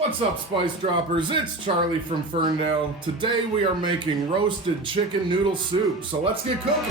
What's up, Spice Droppers? It's Charlie from Ferndale. Today we are making roasted chicken noodle soup, so let's get cooking.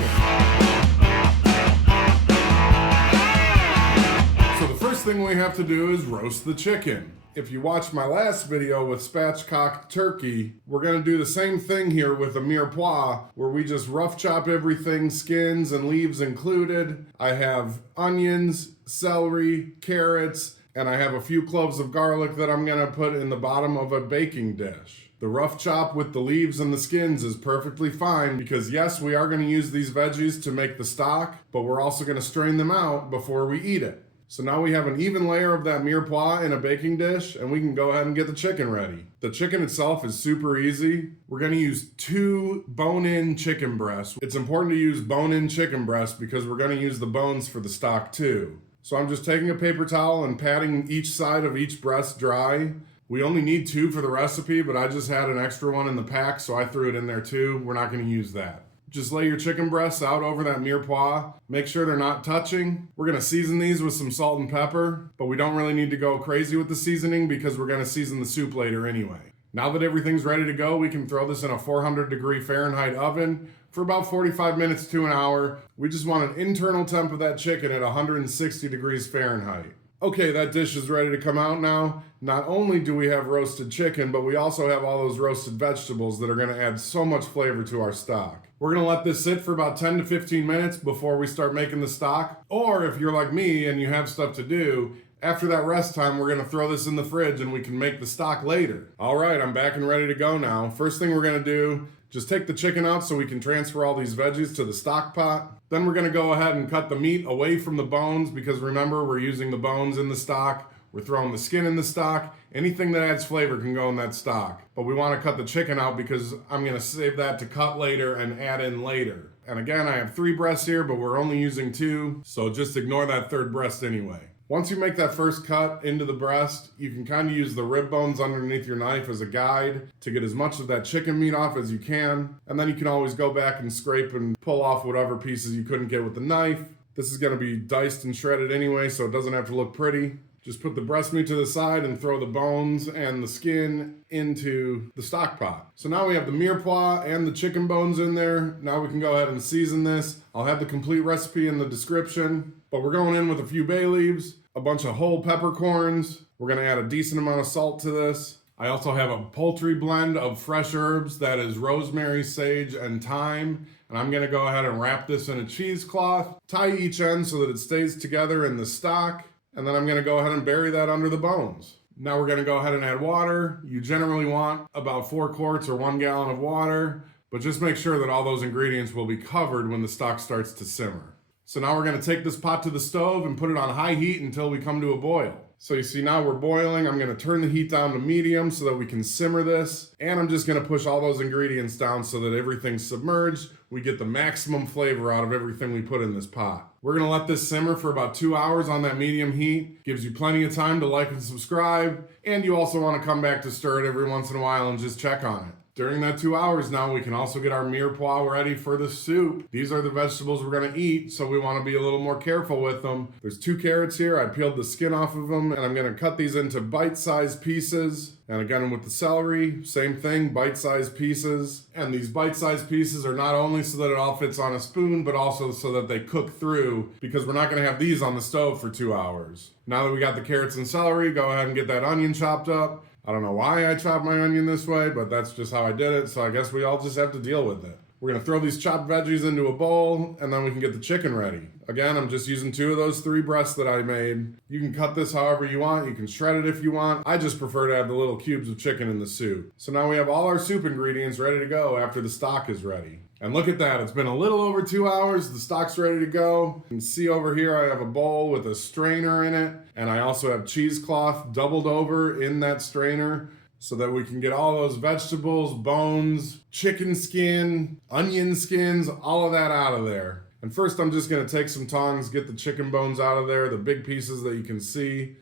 So the first thing we have to do is roast the chicken. If you watched my last video with spatchcock turkey, we're gonna do the same thing here with a mirepoix, where we just rough chop everything, skins and leaves included. I have onions, celery, carrots, and I have a few cloves of garlic that I'm gonna put in the bottom of a baking dish. The rough chop with the leaves and the skins is perfectly fine because yes, we are gonna use these veggies to make the stock, but we're also gonna strain them out before we eat it. So now we have an even layer of that mirepoix in a baking dish, and we can go ahead and get the chicken ready. The chicken itself is super easy. We're gonna use 2 bone-in chicken breasts. It's important to use bone-in chicken breasts because we're gonna use the bones for the stock too. So I'm just taking a paper towel and patting each side of each breast dry. We only need 2 for the recipe, but I just had an extra one in the pack, so I threw it in there too. We're not gonna use that. Just lay your chicken breasts out over that mirepoix. Make sure they're not touching. We're gonna season these with some salt and pepper, but we don't really need to go crazy with the seasoning because we're gonna season the soup later anyway. Now that everything's ready to go, we can throw this in a 400-degree Fahrenheit oven for about 45 minutes to an hour. We just want an internal temp of that chicken at 160 degrees Fahrenheit. Okay, that dish is ready to come out now. Not only do we have roasted chicken, but we also have all those roasted vegetables that are gonna add so much flavor to our stock. We're gonna let this sit for about 10 to 15 minutes before we start making the stock. Or if you're like me and you have stuff to do, after that rest time, we're gonna throw this in the fridge and we can make the stock later. All right, I'm back and ready to go now. First thing we're gonna do, just take the chicken out so we can transfer all these veggies to the stock pot. Then we're gonna go ahead and cut the meat away from the bones because remember, we're using the bones in the stock. We're throwing the skin in the stock. Anything that adds flavor can go in that stock. But we wanna cut the chicken out because I'm gonna save that to cut later and add in later. And again, I have 3 breasts here, but we're only using 2, so just ignore that 3rd breast anyway. Once you make that first cut into the breast, you can kind of use the rib bones underneath your knife as a guide to get as much of that chicken meat off as you can. And then you can always go back and scrape and pull off whatever pieces you couldn't get with the knife. This is gonna be diced and shredded anyway, so it doesn't have to look pretty. Just put the breast meat to the side and throw the bones and the skin into the stock pot. So now we have the mirepoix and the chicken bones in there. Now we can go ahead and season this. I'll have the complete recipe in the description, but we're going in with a few bay leaves, a bunch of whole peppercorns. We're gonna add a decent amount of salt to this. I also have a poultry blend of fresh herbs that is rosemary, sage, and thyme. And I'm gonna go ahead and wrap this in a cheesecloth, tie each end so that it stays together in the stock. And then I'm gonna go ahead and bury that under the bones. Now we're gonna go ahead and add water. You generally want about 4 quarts or 1 gallon of water, but just make sure that all those ingredients will be covered when the stock starts to simmer. So now we're gonna take this pot to the stove and put it on high heat until we come to a boil. So you see now we're boiling. I'm gonna turn the heat down to medium so that we can simmer this. And I'm just gonna push all those ingredients down so that everything's submerged. We get the maximum flavor out of everything we put in this pot. We're gonna let this simmer for about 2 hours on that medium heat. Gives you plenty of time to like and subscribe. And you also wanna come back to stir it every once in a while and just check on it. During that 2 hours now, we can also get our mirepoix ready for the soup. These are the vegetables we're gonna eat, so we wanna be a little more careful with them. There's 2 carrots here. I peeled the skin off of them, and I'm gonna cut these into bite-sized pieces. And again, with the celery, same thing, bite-sized pieces. And these bite-sized pieces are not only so that it all fits on a spoon, but also so that they cook through, because we're not gonna have these on the stove for 2 hours. Now that we got the carrots and celery, go ahead and get that onion chopped up. I don't know why I chopped my onion this way, but that's just how I did it, so I guess we all just have to deal with it. We're gonna throw these chopped veggies into a bowl, and then we can get the chicken ready. Again, I'm just using 2 of those 3 breasts that I made. You can cut this however you want, you can shred it if you want. I just prefer to have the little cubes of chicken in the soup. So now we have all our soup ingredients ready to go after the stock is ready. And look at that, it's been a little over 2 hours, the stock's ready to go. You can see over here I have a bowl with a strainer in it, and I also have cheesecloth doubled over in that strainer so that we can get all those vegetables, bones, chicken skin, onion skins, all of that out of there. And first I'm just gonna take some tongs, get the chicken bones out of there, the big pieces that you can see.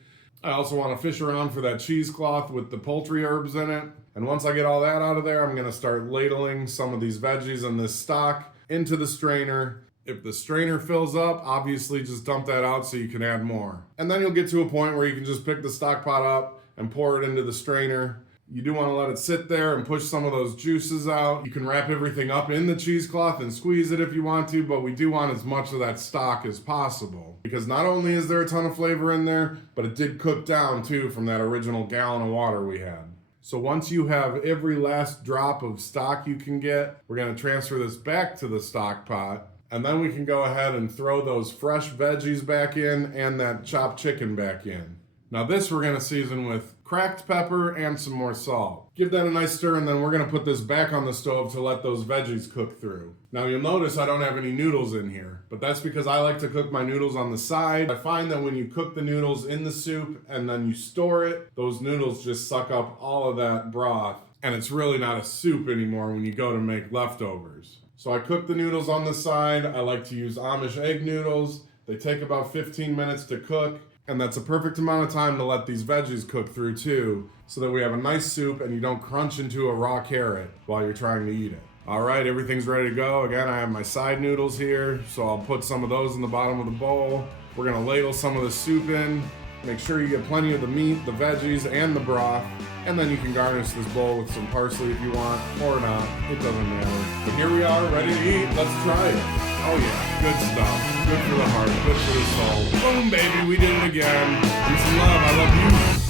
I also wanna fish around for that cheesecloth with the poultry herbs in it. And once I get all that out of there, I'm gonna start ladling some of these veggies and this stock into the strainer. If the strainer fills up, obviously just dump that out so you can add more. And then you'll get to a point where you can just pick the stock pot up and pour it into the strainer. You do want to let it sit there and push some of those juices out. You can wrap everything up in the cheesecloth and squeeze it if you want to, but we do want as much of that stock as possible. Because not only is there a ton of flavor in there, but it did cook down too from that original gallon of water we had. So once you have every last drop of stock you can get, we're going to transfer this back to the stock pot. And then we can go ahead and throw those fresh veggies back in and that chopped chicken back in. Now this we're going to season with cracked pepper and some more salt. Give that a nice stir, and then we're going to put this back on the stove to let those veggies cook through. Now you'll notice I don't have any noodles in here, but that's because I like to cook my noodles on the side. I find that when you cook the noodles in the soup and then you store it, those noodles just suck up all of that broth, and it's really not a soup anymore when you go to make leftovers. So I cook the noodles on the side. I like to use Amish egg noodles. They take about 15 minutes to cook. And that's a perfect amount of time to let these veggies cook through too, so that we have a nice soup and you don't crunch into a raw carrot while you're trying to eat it. All right, everything's ready to go. Again, I have my side noodles here, so I'll put some of those in the bottom of the bowl. We're gonna ladle some of the soup in. Make sure you get plenty of the meat, the veggies, and the broth. And then you can garnish this bowl with some parsley if you want, or not. It doesn't matter. But here we are, ready to eat. Let's try it. Oh yeah, good stuff. Good for the heart, good for the soul. Boom, baby, we did it again. Peace and love, I love you.